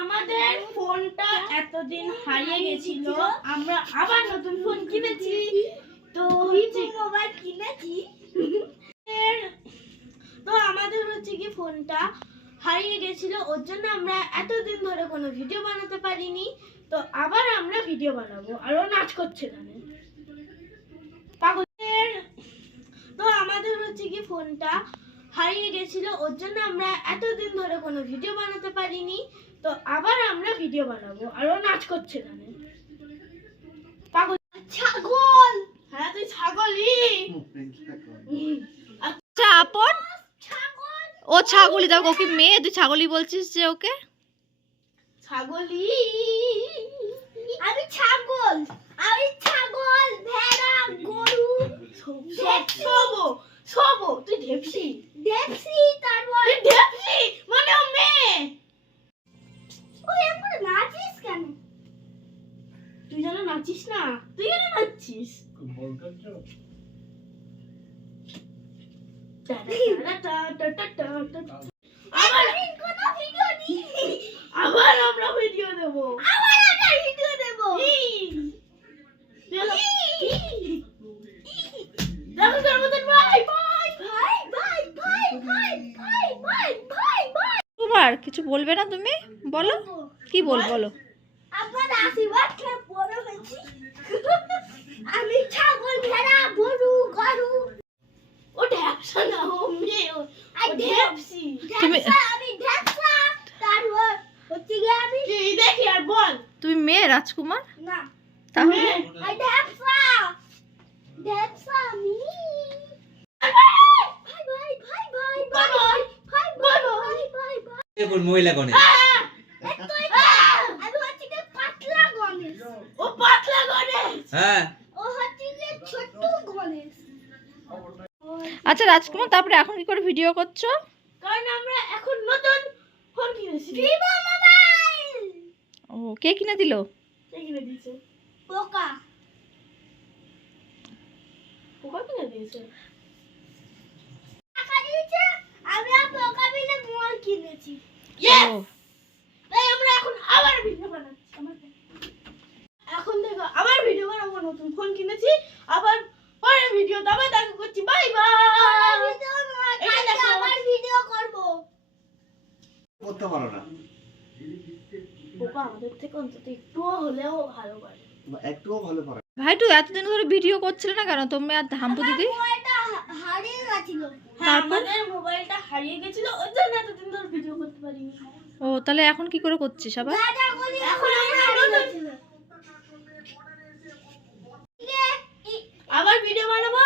আমাদের ফোনটা এতদিন হারিয়ে গেছিল, আমরা আবার নতুন ফোন কিনেছি। তো মোবাইল কিনেছি, তো আমাদের হচ্ছে কি ফোনটা হারিয়ে গেছিল, ওর জন্য আমরা এতদিন ধরে কোনো ভিডিও বানাতে পারিনি। তো আবার আমরা ভিডিও বানাবো। আর ও নাচ করছে কেন পাগলের। তো আমাদের হচ্ছে কি ফোনটা হারিয়ে গেছিল, ওর জন্য আমরা এতদিন ধরে কোনো ভিডিও বানাতে পারিনি। তো আবার আমরা ভিডিও বানাবো। আর ও নাচ করছে কেন পাগল। ছাগল, হ্যাঁ তুই ছাগলই। আচ্ছা আপন, ও ছাগলি, দেখ ওকে মেয়ে, তুই ছাগলি বলছিস যে ওকে? ছাগলি, আমি ছাগল, আমি ছাগল, ভেড়া, গরু, সবো সবো। তুই ঢেপসি, ঢেপসি, তারপর ঢেপসি মানে ও মেয়ে। ওই এমন নাচিস কেন? তুই যেন নাচিস না, তুই কেন নাচছিস? আবার আমরা ভিডিও দেব, আবার আমরা ভিডিও দেব। দেখো তোর মতন ভাই ভাই ভাই ভাই ভাই ভাই ভাই ভাই ভাই ভাই। তোমার কিছু বলবে না তুমি? বলো কি বলো। আপনার আশীর্বাদ খেয়ে বড় হয়েছি। আমি ছাগল, ভেড়া, গরু গরু। ও ঢ্যাপসা না, ও মেয়ে। আই ঢ্যাপসি, আমি ঢ্যাপসা। তারপর হচ্ছে কি আমি দেখি আর বল। তুমি মেয়ে রাজকুমার না, তাহলে? আই ঢ্যাপসা, ঢ্যাপসা আমি। ভাই ভাই ভাই ভাই ভাই ভাই ভাই ভাই ভাই। এখন মহিলা গণে আমি হচ্ছে কি পাতলা গণেশ। ও পাতলা গণেশ, হ্যাঁ। ও হচ্ছে কি ছোট গণেশ। আচ্ছা রাজকুমার, তারপরে এখন কি করে ভিডিও করছো? কারণ আমরা এখন নতুন ফোন কিনেছি, ভিভো মোবাইল। ও, কে কিনে দিল? কে কিনে দিয়েছে? পোকা, পোকা কিনে দিয়েছে। টাকা দিয়েছে, আমরা পোকা মিলে মোবাইল কিনেছি। ইয়েস, তাই আমরা এখন আবার ভিডিও বানাচ্ছি। এখন দেখো আবার ভিডিও বানাবো, নতুন ফোন কিনেছি। আবার পরের ভিডিও আবার দেখা করছি। Bye bye. আবার ভিডিও করব। করতে পারো না, পোকা আমাদের থেকে অন্তত একটুও হলেও ভালো পারে। একটুও ভালো পারো। ভাই তুই এতদিন ধরে ভিডিও করছিলে না কেন তুমি আর হাম্পু দিদি? মোবাইলটা হারিয়ে গেছিল। হ্যাঁ, তারপর? আমাদের মোবাইলটা হারিয়ে গেছিল, ওই জন্য এতদিন ধরে ভিডিও করতে পারিনি। ও, তাহলে এখন কি করে করছিস আবার? এখন আমরা নতুন আবার ভিডিও বানাবো।